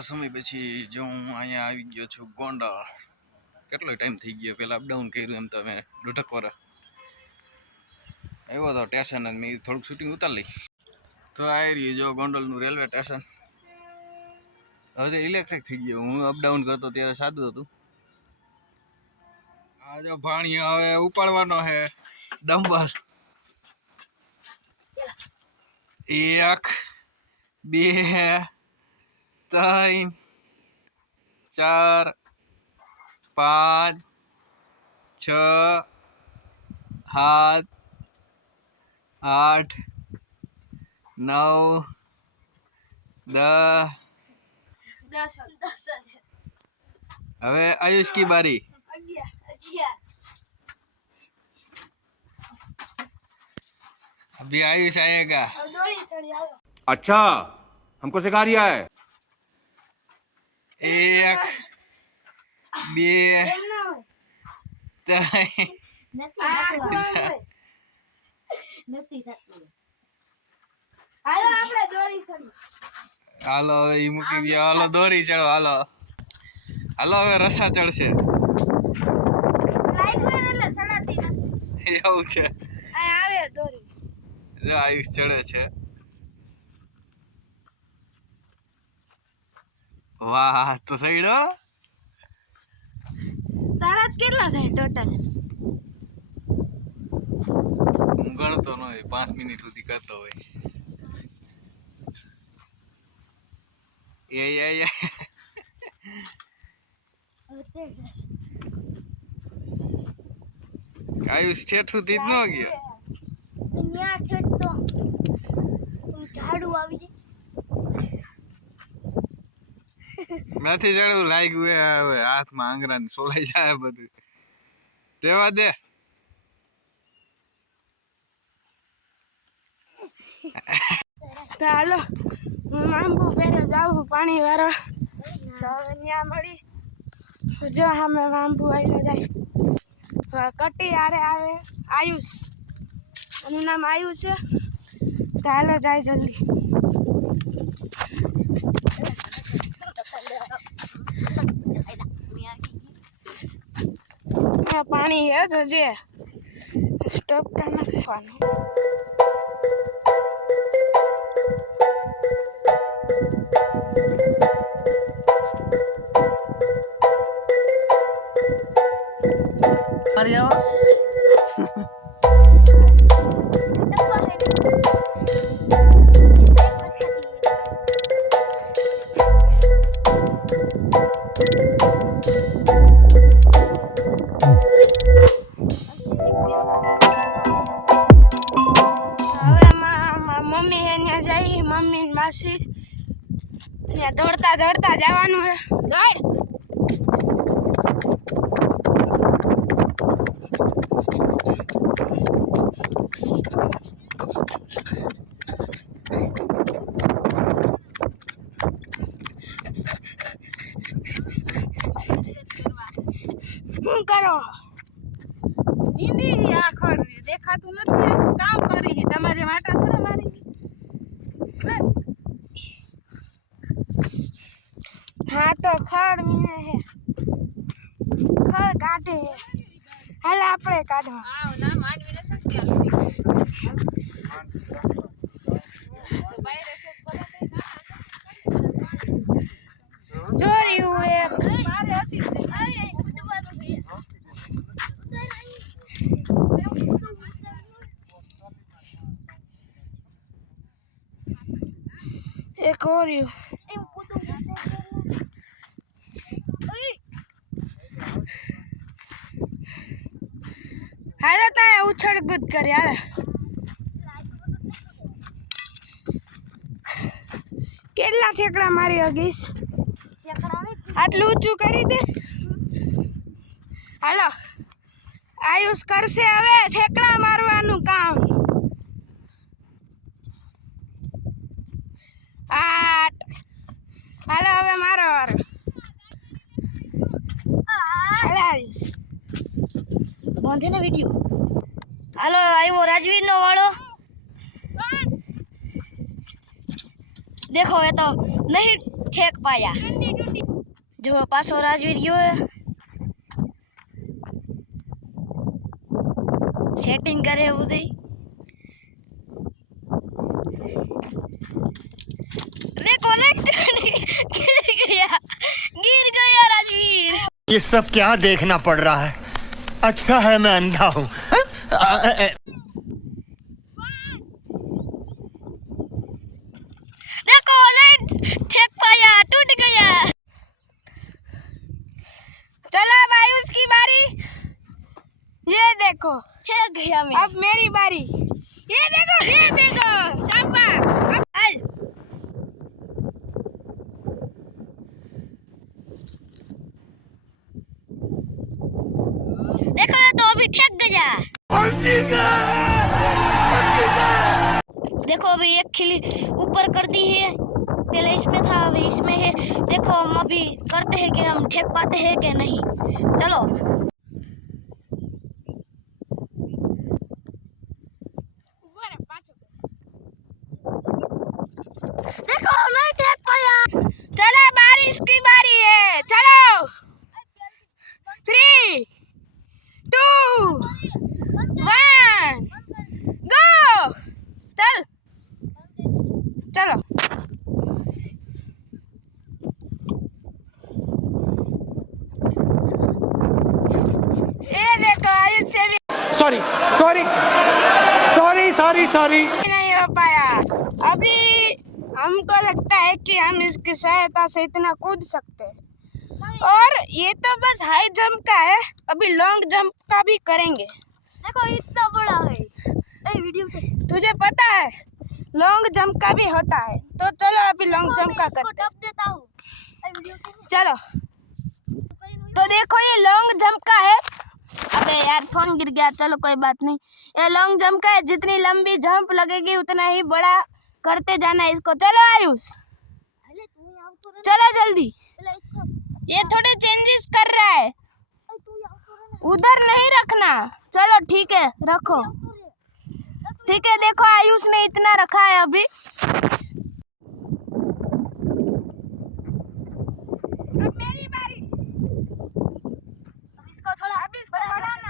ઘણા સમય પછી જો હું અહીંયા આવી ગયો છું ગોંડલ. કેટલો ટાઈમ થઈ ગયો પહેલાં અપડાઉન કર્યું એમ તમે દોઢક વર આવ્યો તો સ્ટેશન જ, મેં થોડુંક શૂટિંગ ઉતારી તો આવી રહ્યું જો ગોંડલનું રેલવે સ્ટેશન હવે તો ઇલેક્ટ્રિક થઈ ગયું, હું અપડાઉન કરતો ત્યારે સાદું હતું. આ જો ભાણી હવે ઉપાડવાનો છે ડમ્બર એક, બે ત્રણ ચાર પાંચ છ સાત આઠ નવ દસ દસ દસ હવે આયુષ કી બારી અગિયાર અગિયાર अभी आयुष आएगा હવે દોડી ચડી હાલો अच्छा हमको सिखा रिया है એક બે હાલો એ મૂકી દો હાલો દોરી ચડો હાલો. હાલો હવે રસા ચડશે. એવું છે. જો આવી ચડે છે. વાહ તો સઈડો તારા કેટલા થાય ટોટલ હું ગણતો ન હોય પાંચ મિનિટ સુધી કરતો હોય. એ એ એ. આયુષ ઠેઠ સુધી જ ન ગયો? ન્યા ઠેઠ તો ઝાડુ આવી જાય નથી ચડવું લાગ્યું હવે હાથમાં આંગરા સોલાઈ જાય બધું. રેવા દે. હાલો હું મામબુ પહેરે જાઉં પાણી વાળો. ત્યાં મળી. જો હામે મામબુ આવેલો જાય. કટી આરે આવે. આયુષ. એનું નામ આયુષ છે. તો હાલો, જાય જલ્દી. પાણી હે જો જે સ્ટોપ કામ નથી દોડતા દોડતા જવાનું હે દોડ શું કરો હિન્દી આખર દેખાતું નથી એમ કામ કરી છે તમારે વાટા થોડા મારી તો ખડ મીને હે ખડ કાઢે હે હાલ આપણે કાઢવા આવ ના માનવી નથી ત્યાં બાયરે છે ભલે તે ના જોર્યું એક મારે હતી જ નહીં. ઉછળ કૂદ કરી, હાલે. કેટલા ઠેકડા મારી અગીશ આટલું ઊંચું કરી દે. હાલો, આયુષ કરશે હવે ઠેકડા મારવાનું કામ. આઠ હાલો, હવે મારો વારો. હાલે આયુષ. બાંધે ને વીડિયો. હાલો આવ્યો રાજવીર નો વાળો દેખો એ તો નહીં ઠેક પાયા જો પાછો રાજવીર ગયો હે સેટિંગ કરે એવું થઈ देखो लेफ्ट गिर गया गिर गया राजवीर ये सब क्या देखना पड़ रहा है अच्छा है मैं अंधा हूँ देखो ठेक पाया टूट गया। चलो अब आयुष की बारी। ये देखो, ठेक गया मैं। अब मेरी बारी। ये देखो ये देखो, शाबाश। अब देखो तो अभी ठेक देखो अभी एक खिली ऊपर कर दी है। पहले इसमें था, अभी इसमें है। देखो हम अभी करते हैं कि हम ठेक पाते हैं कि नहीं। चलो ऊपर है, पाछो देखो नहीं ठेक पाया चलो बारिश की बारी है चलो थ्री टू वन गो चल चलो ये देखो आयुष से भी सॉरी सॉरी सॉरी सॉरी नहीं हो पाया। अभी हमको लगता है कि हम इसकी सहायता से इतना कूद सकते हैं। और ये तो बस हाई जंप का है। अभी लॉन्ग जंप का भी करेंगे। देखो इतना बड़ा है। ए वीडियो पे। तुझे पता है लॉन्ग जंप का भी होता है। तो चलो अभी लॉन्ग जंप का इसको करते हैं। देता हूँ। ए वीडियो पे। चलो। तो देखो ये लॉन्ग जंप का है। अबे यार फ़ोन गिर गया चलो कोई बात नहीं। ये लॉन्ग जंप का है जितनी लंबी जंप लगेगी उतना ही बड़ा करते जाना इसको। चलो आयुष। चलो जल्दी। ये थोड़े चेंजेस कर रहा है। उधर नहीं रखना। चलो ठीक है रखो। ठीक है देखो आयुष ने इतना रखा है अभी। इसको थोड़ा अब इसको बढ़ाना